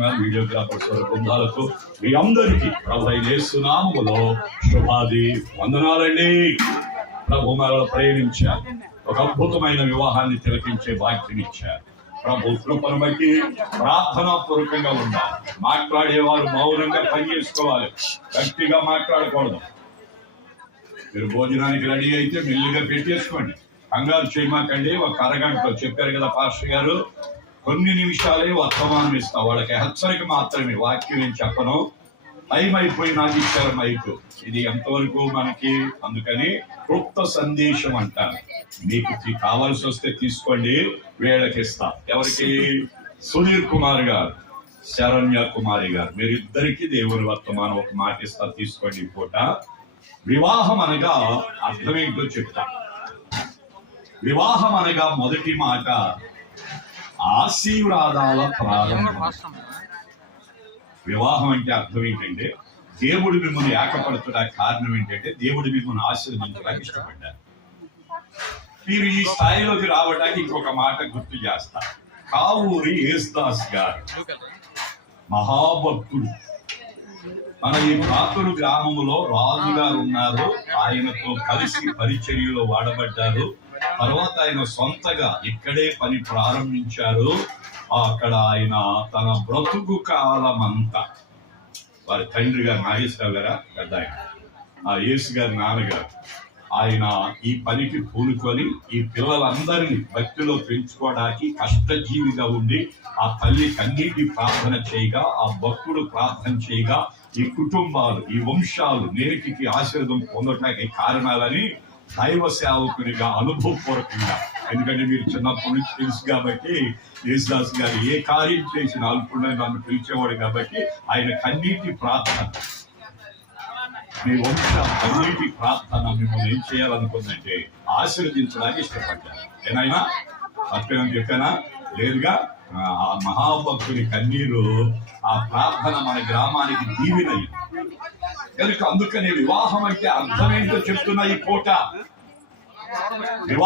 చేస్తున్నారు వీడియోగ్రాఫర్స్ బృందాలతో మీ అందరికీ ప్రభు యేసు నామములో శుభాది వందనాలండి. ప్రభు మనలో ప్రేమించారు, ఒక అద్భుతమైన వివాహాన్ని తిలకించే భాగ్యం ఇచ్చారు. ప్రభు కృపను బట్టి ప్రార్థనా పూర్వకంగా ఉండాలి. మాట్లాడేవారు మౌనంగా పనిచేసుకోవాలి, గట్టిగా మాట్లాడకూడదు. మీరు భోజనానికి రెడీ అయితే మెల్లిగా పెట్టేసుకోండి, కంగారు చేయమాకండి. ఒక అరగంటలో చెప్పారు కదా పాస్టర్ గారు, కొన్ని నిమిషాలే వర్తమానం ఇస్తా, వాళ్ళకి హెచ్చరిక మాత్రమే, వాక్యం ఏం చెప్పను. టైం అయిపోయి నాకు ఇచ్చారు మైకు, ఇది ఎంతవరకు మనకి, అందుకని క్లుప్త సందేశం అంటారు. మీకు కావాల్సి వస్తే తీసుకోండి, వీళ్ళకి ఇస్తా. ఎవరికి? సునీల్ కుమార్ గారు, శరణ్య కుమారి గారు, మీరిద్దరికి దేవుని వర్తమానం ఒక మాట ఇస్తా, తీసుకోండి. పూట వివాహం అనగా అర్థం ఏంటో చెప్తా. వివాహం అనగా మొదటి మాట ఆశీర్వాదాల ప్రారంభం. వివాహం అంటే అర్థం ఏంటంటే దేవుడు మిమ్మల్ని ఏకపడుతున్న కారణం ఏంటంటే దేవుడు మిమ్మల్ని ఆశీర్వదించడానికి ఇష్టపడ్డారు. మీరు ఈ స్థాయిలోకి రావడానికి ఇంకొక మాట గుర్తు చేస్తా. కావూరి యేసుదాస్ గారు మహాభక్తుడు. మన ఈ ప్రాతురు గ్రామంలో రాజు గారు ఉన్నారు, ఆయనతో కలిసి పరిచర్యలో వాడబడ్డారు. తర్వాత ఆయన సొంతగా ఇక్కడే పని ప్రారంభించారు. అక్కడ ఆయన తన బ్రతుకు కాలమంతా, వారి తండ్రి గారు నాగేశ్వరరావు గారు పెద్ద ఆయన, ఆ యేసు గారి నాన్నగారు, ఆయన ఈ పనికి పూనుకొని ఈ పిల్లలందరినీ భక్తిలో పెంచుకోవడానికి కష్టజీవిగా ఉండి ఆ తల్లి కన్నీటి ప్రార్థన చేయగా, ఆ భక్తుడు ప్రార్థన చేయగా ఈ కుటుంబాలు, ఈ వంశాలు నేటికి ఆశీర్వాదం పొందటానికి కారణాలని దైవ సేవకునిగా అనుభవపూర్వకంగా, ఎందుకంటే మీరు చిన్నప్పటి నుంచి తెలుసు కాబట్టి యేసుదాస్ గారు ఏ కార్యం చేసిన అల్పుడని నన్ను పిలిచేవాడు కాబట్టి ఆయన కన్నీటి ప్రార్థన, మీ వంశ కన్నీటి ప్రార్థన మిమ్మల్ని ఏం చేయాలనుకుందంటే ఆశీర్వదించడానికి ఇష్టపడ్డారు. ఏనాయనా సత్యం చెప్పానా? లేదుగా. ఆ మహాభక్తుని కన్నీరు, ఆ ప్రార్థన మన గ్రామానికి దీవెనయ్యింది కనుక అందుకని వివాహం అంటే అర్థమేంటో చెప్తున్నా ఈ పూట.